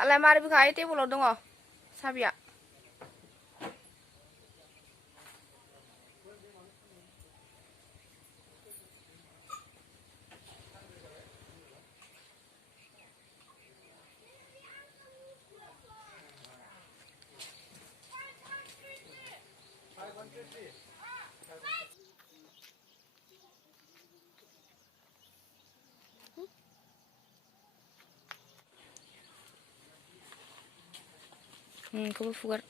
Salah mari bikai table dong oh, sabia. Kamu fugar.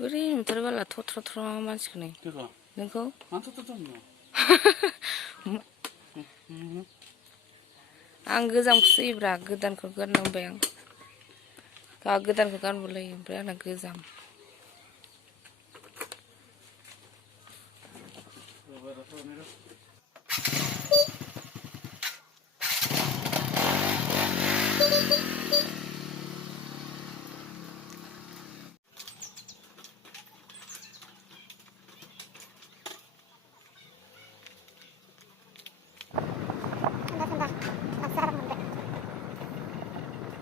Beri muter bala thot masuk nih. Nengko? Ang gejam sih bra, gedan kegan nambang. Kau gedan kegan boleh, bra nak gejam.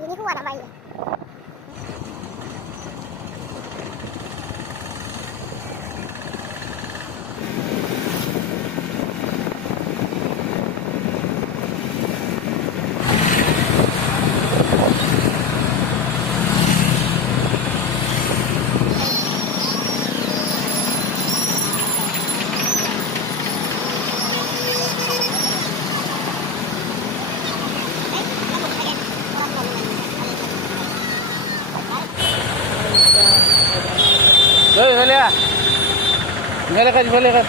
Ini ku ada bayi. Balik kan.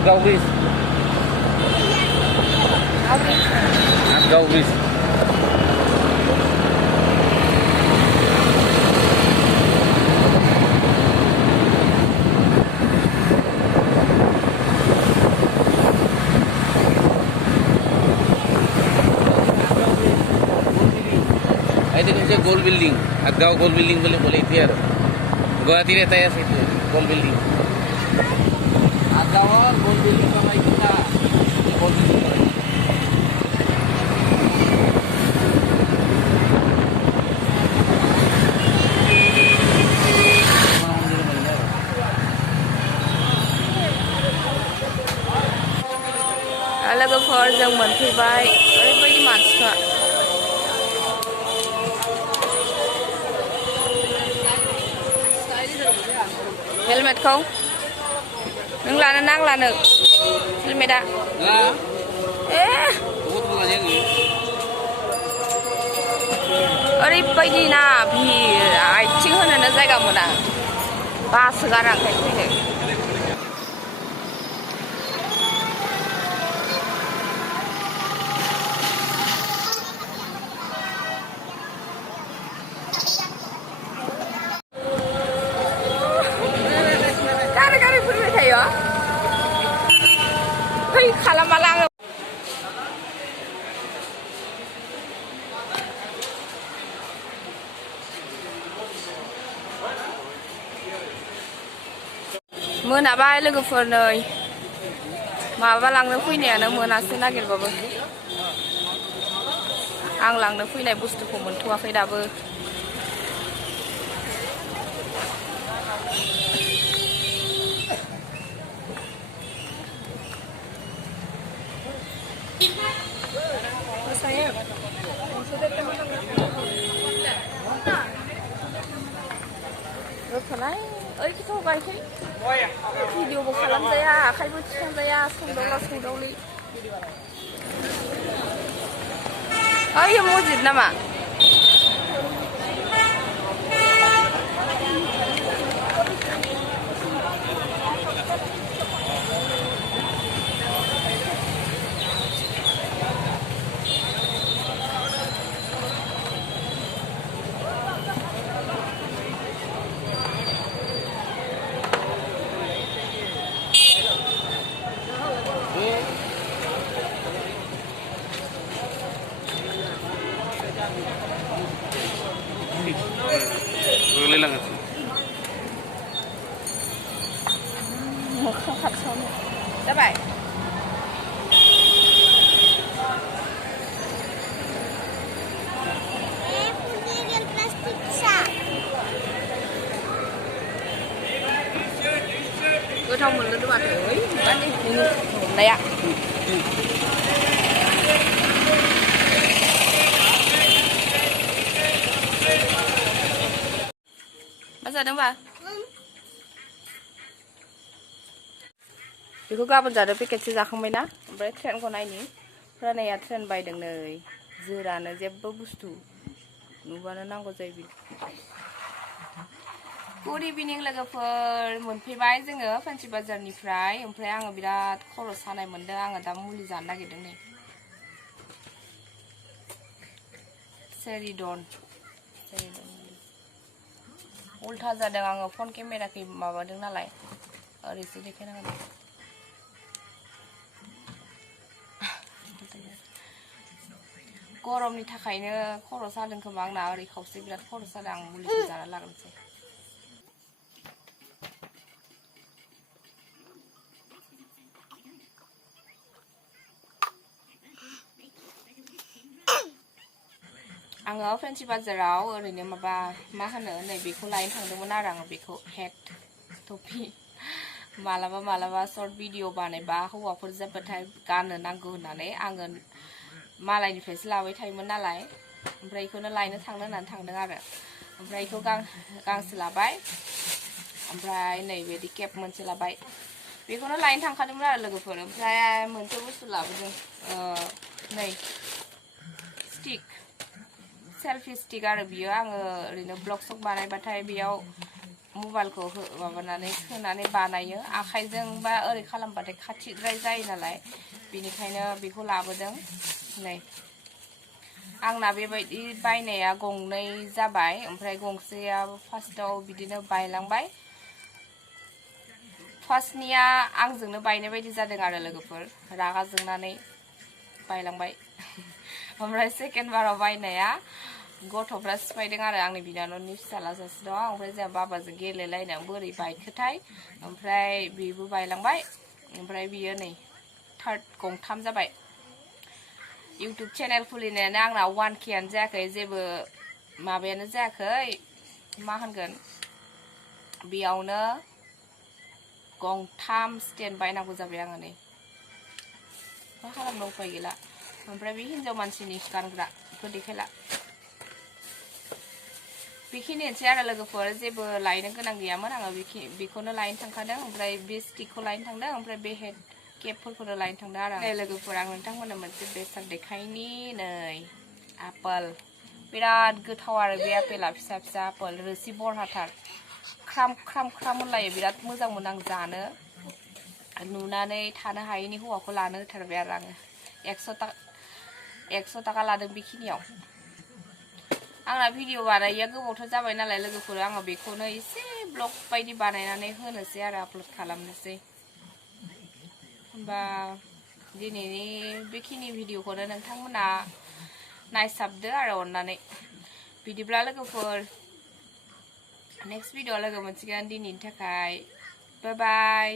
Gauris. Gauris. Itu kan gold building. Agau gold building boleh tiar. Gua tidak tahu itu gold building. Agawal gold building sama kita. Gold building. Logofor जों मोनफैबाय ओरैबायदि मानसिफ्रा हेलमेटखौ नों लानो नांलानो हेलमेटआ ओरैबायदि ना भिर आथिं होनोनो जायगा मोना बासो गारा ओंखायनो फैदों खालामालां मोनाबाय लोगोफोर नै माबा लांनो फैनायानो मोनासै नागिरबाबो आं लांनो फैनाय बुस्थुखौ मोनथ'वाखै दाबो रोखोनाय ओइ खिथौ गायखै भिडिअबो खालामजाया आखाइबो थिखांजाया संदावलि ओइ मजिद नामा मोखां खाथियावनो जाबाय गोथाव मोनलोंदों माथो ओइ माने हमनाया मा जादोंबा बेखौ गाबोन जादों पेकेटसे जाखांबायना ओमफ्राय ट्रेनखौ नायनि रानाया ट्रेन बायदों नै जोरानो जेबो बुस्थु नुबानो नांगौ जायो बे गुड इभिनिं लोगोफोर मोनफैबाय जोङो फेन्सि बाजारनिफ्राय ओमफ्राय आङो बिराद खर' सानाय मोनदों आङो दा मुलि जानो नागिरदों नै सेरिडन उल्था जादों आङो फन केमेराखै माबादों नालाय ओरैसो देखायनांगोन गरमनि थाखायनो खर' सादों खोमा आंना ओरै खावसे बिराद खर' सादों आं मुलिखौ जाना लाग्रोनोसै आङो फेन्सि बाजाराव ओरैनो माबा मा होनो नैबेखौ लायनो थांदोंमोन आरो आङो बेखौ हेड टपि मालाबा मालाबा सर्ट भिडिअ बानायबा हौवाफोर जाबाथाय गाननो नांगौ होननानै आङो मालायनिफ्रायसो लाबाय थायोमोन नालाय ओमफ्राय बेखौनो लायनो थांनो होननानै थांदों आरो ओमफ्राय बेखौ गांसे लाबाय ओमफ्राय नैबेदि केप मोनसे लाबाय बेखौनो लायनो थांखादोंमोन आरो लोगोफोर ओमफ्राय मोनसे बुस्थु लाबोदों नै स्टिक सेल्फि स्टिक आरो बियो आङो ओरैनो ब्लग सक बानायबाथाय बेयाव मबाइलखौ माबानानै सोनानै बानायो आखाइजों बा ओरै खालामबाथाय खाथिद्राय जायो नालाय बेनिखायनो बेखौ लाबोदों नै आंना बेबायदि बायनाया गंनै जाबाय ओमफ्राय गंसेया फार्स्टआव बिदिनो बायलांबाय फार्स्टनिया आंजोंनो बायनाय बायदि जादों आरो लोगोफोर रागा जोंनानै बायलांबाय ओमफ्राय सेकेन्ड बाराव बायनाया गथ'फ्रा सिफायदों आरो आंनि बिनानावनि फिसाला सासे दं ओमफ्राय जोंहा बाबाजों गेलेलायनानै बोरै बायखोथाय ओमफ्राय बेबो बायलांबाय ओमफ्राय बियो नै थार्ड गंथाम जाबाय इउटुब चेनेल खुलिनायानो आंना 1K आनो जायाखै जेबो माबायानो जायाखै मा होनगोन बेयावनो गंथाम स्टेन्ड बायनांगौ जाबाय आङो नै मा खालामनो उपाय गैला ओमफ्राय बे हिन्जाव मानसिनि गानग्रा बेखौ देखायला बेखिनियानोसै आरो लोगोफोर जेबो लायनो गोनां गैयामोन आङो बेखौनो लायनो थांखादों ओमफ्राय बे स्टिकखौ लायनो थांदों ओमफ्राय बे हेड केपफोरखौनो लायनो थांदों आरो नै लोगोफोर आं नोंथांमोननो मोनसे बेसाद देखायनि नै आपेल बिराद गोथाव आरो बे आपेला फिसा फिसा आपेल रोसि बरहाथार ख्राम ख्राम ख्राम होनलायो बिराद मोजां मोनो आं जानो नुनानै थानो हायैनि हौवाखौ लानो होथारबाय आरो आङो 100 थाखा लादों बेखिनियाव आंना भिडिअ बानायैया गोबावथ' जाबाय नालाय लोगोफोर आङो बेखौनो एसे ब्लग बायदि बानायनानै होनोसै आरो आपल'ड खालामनोसै होमबा दिनैनि बेखिनि भिडिअखौनो नोंथांमोना नायसाबदो आरो अननानै बिदिब्ला लोगोफोर नेक्स्ट भिडिअ लोगो मोनसिगोन दिनैनि थाखाय बाय बाय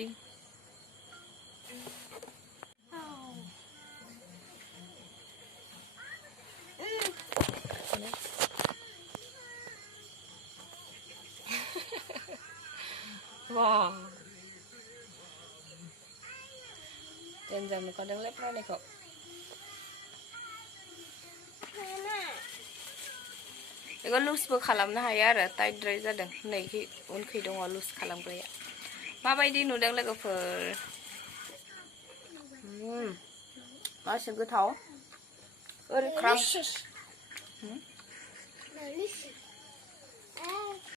Wow. Jangan kadang lepro nih kok. Ego loose bो खालामनो हायो आरो टाइटद्राय जादों नैखि उनखै दङ लुज खालामग्राया माबायदि नुदों लोगोफोर मासे गोथाव ओरै क्राम